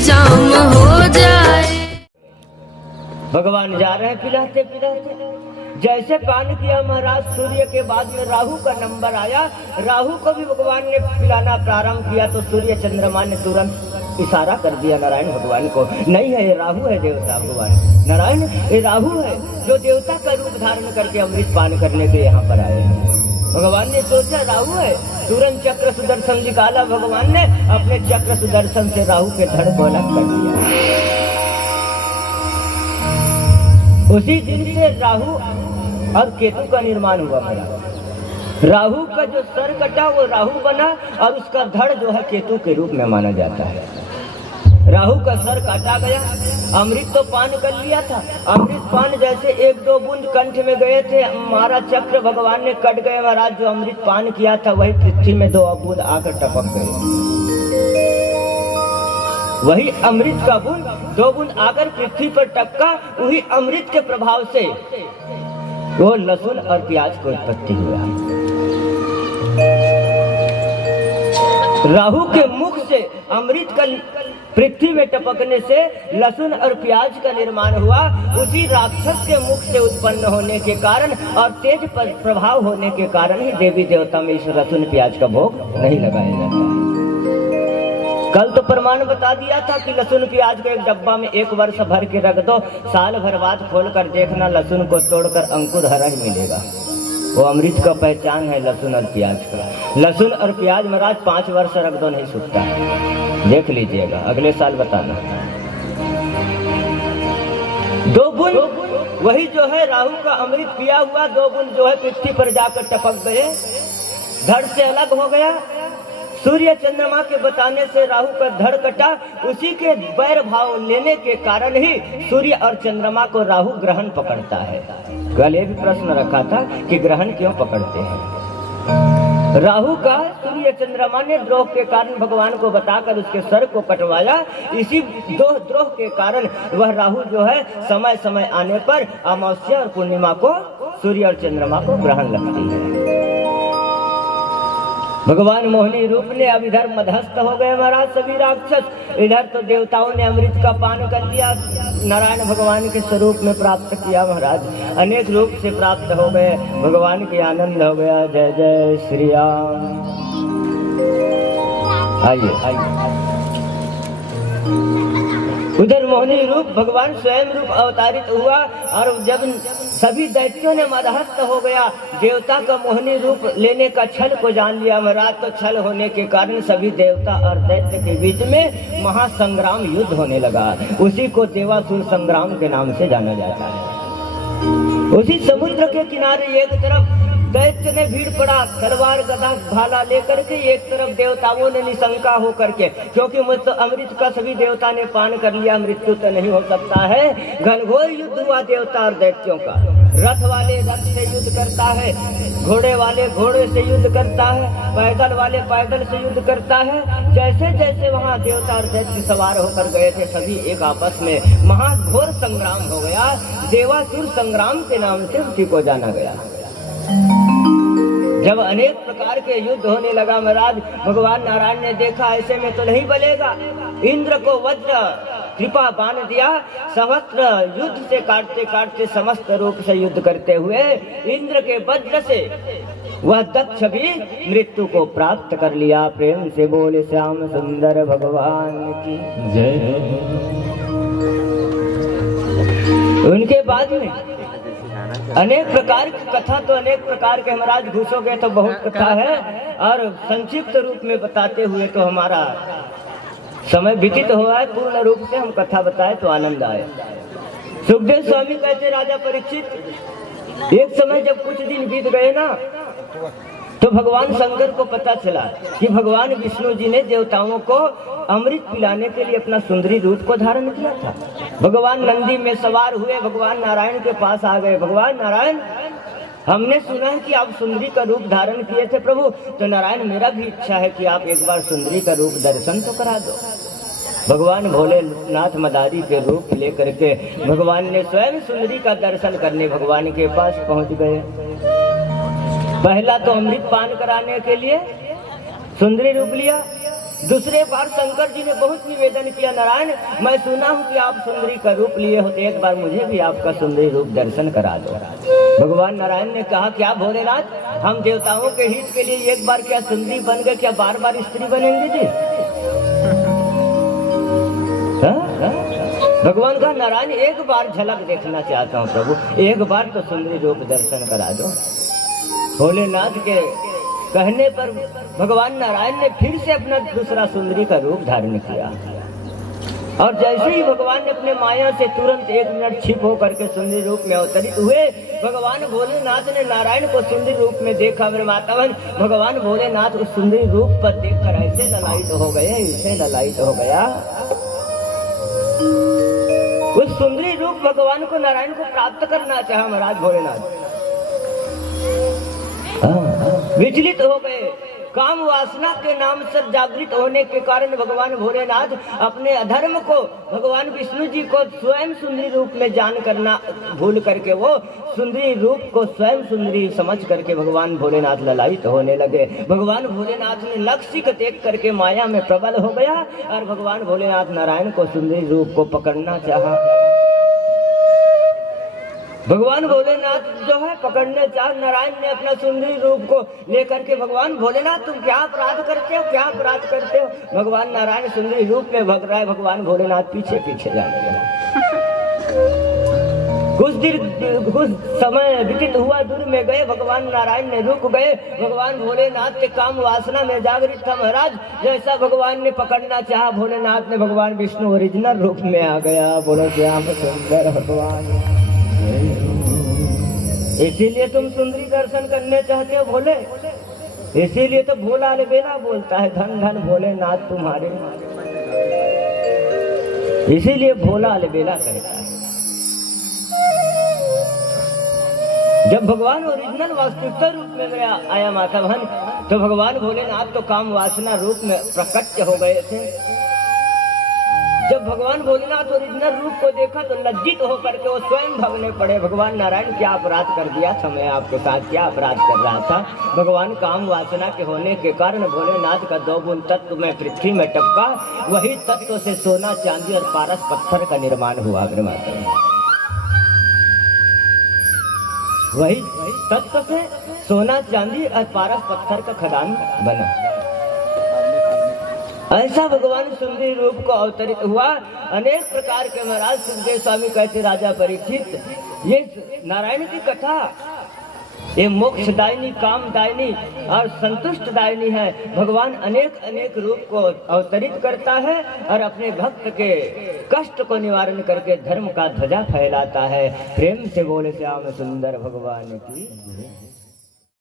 जाम हो जाए। भगवान जा रहे हैं पिलाते पिलाते, जैसे पान किया महाराज सूर्य के बाद में राहु का नंबर आया। राहु को भी भगवान ने पिलाना प्रारंभ किया तो सूर्य चंद्रमा ने तुरंत इशारा कर दिया नारायण भगवान को, नहीं है ये राहु है देवता भगवान नारायण, ये राहु है जो देवता का रूप धारण करके अमृत पान करने के यहाँ पर आए हैं। भगवान ने सोचा राहु है, तुरंत चक्र सुदर्शन निकाला। भगवान ने अपने चक्र सुदर्शन से राहु के धड़ को अलग कर दिया। उसी दिन से राहु और केतु का निर्माण हुआ मेरा। राहु का जो सर कटा वो राहु बना और उसका धड़ जो है केतु के रूप में माना जाता है। राहु का सर काटा गया, अमृत तो पान कर लिया था। अमृत पान जैसे एक दो बूंद कंठ में गए थे, हमारा चक्र भगवान ने कट गए महाराज। जो अमृत पान किया था वही पृथ्वी में दो बूंद आकर टपक गए। वही अमृत का बूंद दो बूंद आकर पृथ्वी पर टपका, वही अमृत के प्रभाव से वो लहसुन और प्याज को उत्पत्ति हुआ। राहु के मुख से अमृत का पृथ्वी में टपकने से लहसुन और प्याज का निर्माण हुआ। उसी राक्षस के मुख से उत्पन्न होने के कारण और तेज प्रभाव होने के कारण ही देवी देवता में इस लहसुन प्याज का भोग नहीं लगाया जाता। कल तो प्रमाण बता दिया था कि लहसुन प्याज को एक डब्बा में 1 वर्ष भर के रख दो, साल भर बाद खोल कर देखना लहसुन को तोड़कर अंकुर हरा ही मिलेगा। वो अमृत का पहचान है लहसुन और प्याज का। लहसुन और प्याज महाराज 5 वर्ष रख दो नहीं सूखता, देख लीजिएगा, अगले साल बताना। 2 बूंद वही जो है राहु का अमृत पिया हुआ 2 बूंद जो है पृथ्वी पर जाकर टपक गए, धड़ से अलग हो गया। सूर्य चंद्रमा के बताने से राहु का धड़ कटा। उसी के वैर भाव लेने के कारण ही सूर्य और चंद्रमा को राहु ग्रहण पकड़ता है। कल ये भी प्रश्न रखा था कि ग्रहण क्यों पकड़ते हैं। राहु का सूर्य चंद्रमा ने द्रोह के कारण भगवान को बताकर उसके सर को कटवाया। इसी द्रोह के कारण वह राहु जो है समय समय आने पर अमावस्या और पूर्णिमा को सूर्य और चंद्रमा को ग्रहण लगती है। भगवान मोहिनी रूप ने अब इधर मध्यस्थ हो गए महाराज सभी राक्षस। इधर तो देवताओं ने अमृत का पान कर लिया, नारायण भगवान के स्वरूप में प्राप्त किया महाराज, अनेक रूप से प्राप्त हो गए। भगवान के आनंद हो गया। जय जय श्री राम। आइए आइए। उधर मोहिनी रूप भगवान स्वयं रूप अवतारित हुआ और जब सभी दैत्यों ने मदहस्त हो गया, देवता का मोहिनी रूप लेने का छल को जान लिया महाराज। तो छल होने के कारण सभी देवता और दैत्य के बीच में महासंग्राम युद्ध होने लगा। उसी को देवासुर संग्राम के नाम से जाना जाता है। उसी समुद्र के किनारे एक तरफ दैत्य ने भीड़ पड़ा तलवार गदा भाला लेकर के, एक तरफ देवताओं ने निशंका होकर के, क्योंकि मुझे अमृत का सभी देवता ने पान कर लिया, मृत्यु तो नहीं हो सकता है। घनघोर युद्ध हुआ देवता और दैत्यों का। रथ वाले रथ से युद्ध करता है, घोड़े वाले घोड़े से युद्ध करता है, पैदल वाले पैदल से युद्ध करता है। जैसे जैसे वहाँ देवता और दैत्य सवार होकर गए थे, सभी एक आपस में महाघोर संग्राम हो गया। देवासुर संग्राम के नाम से उसी को जाना गया। जब अनेक प्रकार के युद्ध होने लगा महाराज, भगवान नारायण ने देखा ऐसे में तो नहीं बलेगा। इंद्र को वज्र कृपा बांध दिया। सहस्त्र युद्ध से काटते काटते समस्त रूप से युद्ध करते हुए इंद्र के वज्र से वह दक्ष भी मृत्यु को प्राप्त कर लिया। प्रेम से बोले श्याम सुंदर भगवान की जय। उनके बाद में अनेक प्रकार की कथा, तो अनेक प्रकार के महाराज घुसोगे तो बहुत कथा है, और संक्षिप्त रूप में बताते हुए तो हमारा समय व्यतीत हुआ है। पूर्ण रूप से हम कथा बताए तो आनंद आए। सुखदेव स्वामी कहते राजा परीक्षित, एक समय जब कुछ दिन बीत गए ना, तो भगवान शंकर को पता चला कि भगवान विष्णु जी ने देवताओं को अमृत पिलाने के लिए अपना सुंदरी रूप को धारण किया था। भगवान नंदी में सवार हुए, भगवान नारायण के पास आ गए। भगवान नारायण, हमने सुना है कि आप सुंदरी का रूप धारण किए थे प्रभु, तो नारायण मेरा भी इच्छा है कि आप एक बार सुंदरी का रूप दर्शन तो करा दो। भगवान भोलेनाथ मदारी के रूप लेकर के भगवान ने स्वयं सुंदरी का दर्शन करने भगवान के पास पहुंच गए। पहला तो अमृत पान कराने के लिए सुंदरी रूप लिया, दूसरे बार शंकर जी ने बहुत निवेदन किया, नारायण मैं सुना हूँ कि आप सुंदरी का रूप लिए हो, तो एक बार मुझे भी आपका सुंदरी रूप दर्शन करा दो। भगवान नारायण ने कहा, क्या भोलेनाथ, हम देवताओं के हित के लिए एक बार क्या सुंदरी बन गए, क्या बार बार स्त्री बनेंगे जी? भगवान का, नारायण एक बार झलक देखना चाहता हूँ प्रभु, एक बार तो सुंदरी रूप दर्शन करा दो। भोलेनाथ के कहने पर भगवान नारायण ने फिर से अपना दूसरा सुंदरी का रूप धारण किया, और जैसे ही भगवान ने अपने माया से तुरंत 1 मिनट छिप होकर के सुंदरी रूप में अवतरित हुए, भगवान भोलेनाथ ने नारायण को सुंदरी रूप में देखा। मेरे मातावन, भगवान भोलेनाथ उस सुंदरी रूप पर देखकर ऐसे ललायित हो गए, ऐसे ललायित हो गया। उस सुंदरी रूप भगवान को, नारायण को प्राप्त करना चाहा महाराज भोलेनाथ, विचलित हो गए। काम वासना के नाम से जागृत होने के कारण भगवान भोलेनाथ अपने अधर्म को भगवान विष्णु जी को स्वयं सुंदरी रूप में जान करना भूल करके वो सुंदरी रूप को स्वयं सुंदरी समझ करके भगवान भोलेनाथ ललायित होने लगे। भगवान भोलेनाथ ने लक्ष्य को देख करके माया में प्रबल हो गया, और भगवान भोलेनाथ नारायण को सुंदरी रूप को पकड़ना चाहा। भगवान भोलेनाथ जो है पकड़ने चाह, नारायण ने अपना सुंदरी रूप को लेकर के, भगवान भोलेनाथ तुम क्या अपराध करते हो, क्या अपराध करते हो? भगवान नारायण सुंदरी रूप में भग रहा है, भगवान भोलेनाथ पीछे पीछे जाने लगे। कुछ समय व्यतीत हुआ, दूर में गए, भगवान नारायण ने रुक गए। भगवान भोलेनाथ के काम वासना में जागृत था महाराज। जैसा भगवान ने पकड़ना चाहा, भोलेनाथ ने भगवान विष्णु ओरिजिनल रूप में आ गया। बोलो श्याम सुंदर भगवान, इसीलिए तुम सुंदरी दर्शन करने चाहते हो भोले, इसीलिए तो भोला अलबेला बोलता है, धन धन भोलेनाथ तुम्हारे, इसीलिए भोला अलबेला कहता है। जब भगवान ओरिजिनल वास्तविकता रूप में आया माता बहन, तो भगवान भोलेनाथ तो काम वासना रूप में प्रकट हो गए थे। जब भगवान भोलेनाथ ओरिजिनल रूप को देखा तो लज्जित होकर के वो स्वयं भगने पड़े। भगवान नारायण, क्या अपराध कर दिया था मैं आपके साथ, क्या अपराध कर रहा था? भगवान काम वासना के होने के कारण भोलेनाथ का 2 गुण तत्व में पृथ्वी में टपका, वही तत्व से सोना चांदी और पारस पत्थर का निर्माण हुआ। वही तत्व से सोना चांदी और पारस पत्थर का खदान बना। ऐसा भगवान सुंदरी रूप को अवतरित हुआ। अनेक प्रकार के महाराज सुखदेव स्वामी कहते, राजा परीक्षित, ये नारायण की कथा ये मोक्ष दायिनी, काम दायिनी और संतुष्ट दायिनी है। भगवान अनेक अनेक रूप को अवतरित करता है और अपने भक्त के कष्ट को निवारण करके धर्म का ध्वजा फैलाता है। प्रेम से बोले श्याम सुंदर भगवान की।